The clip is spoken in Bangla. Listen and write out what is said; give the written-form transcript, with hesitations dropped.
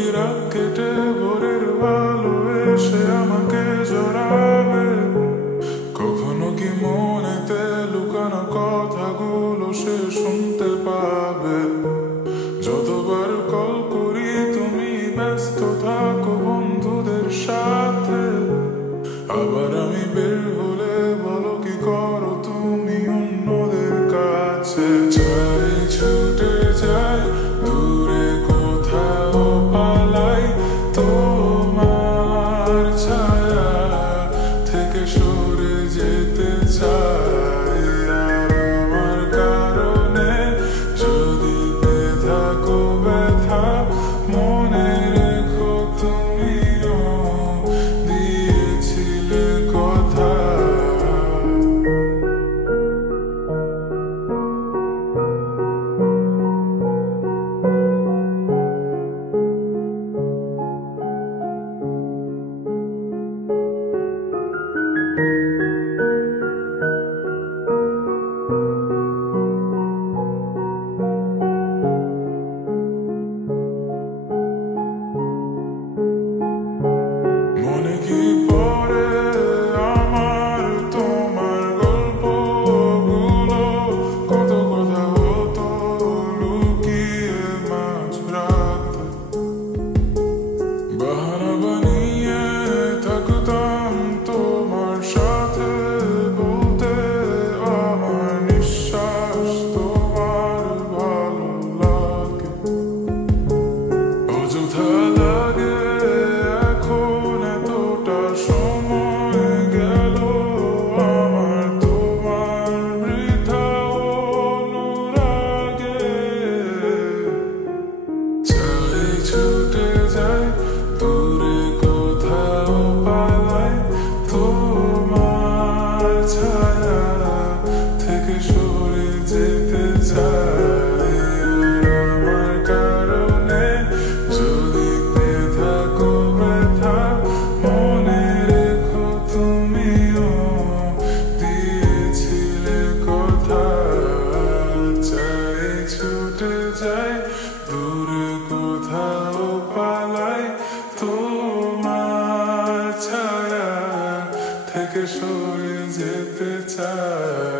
কি রাত কেটে ভোরের ভালো এসে আমাকে জড়াবে? কখনো কি মনেতে লুকানো কথাগুলো সে শুনতে পাবে? যতবার কল করি তুমি ব্যস্ত থাকো বন্ধুদের সাথে, আবার আমি বের হলে বলো কি করো তুমি অন্যদের কাছে। চাই ছুটে যাই দূরে কোথাও পালাই তোমার ছায়া থেকে সরে যেতে চাই। আর আমার কারণে যদি পেয়ে থাকো ব্যথা মনে রেখো তুমিও দিয়েছিলে কথা। মনে কি পড়ে আমার তোমার গল্পগুলো? কত কথা হতো লুকিয়ে মাঝরাতে, বাহানা বানিয়ে থাকতাম তোমার সাথে বলতে আমার নিঃশ্বাস তোমার ভালো লাগে। অযথা লাগে এখন এতটা সময় গেল আমার তোমার বৃথা অনুরাগে। চাই ছুটে যাই দূরে কোথাও পালাই তোমার ছায়া থেকে সরে যেতে চাই। আমার কারণে যদি পেয়ে থাকো ব্যথা মনে রেখো তুমিও দিয়েছিলে কথা। চাই ছুটে যাই দূরে কোথাও পালাই তোমার ছায়া থেকে সরে যেতে চাই।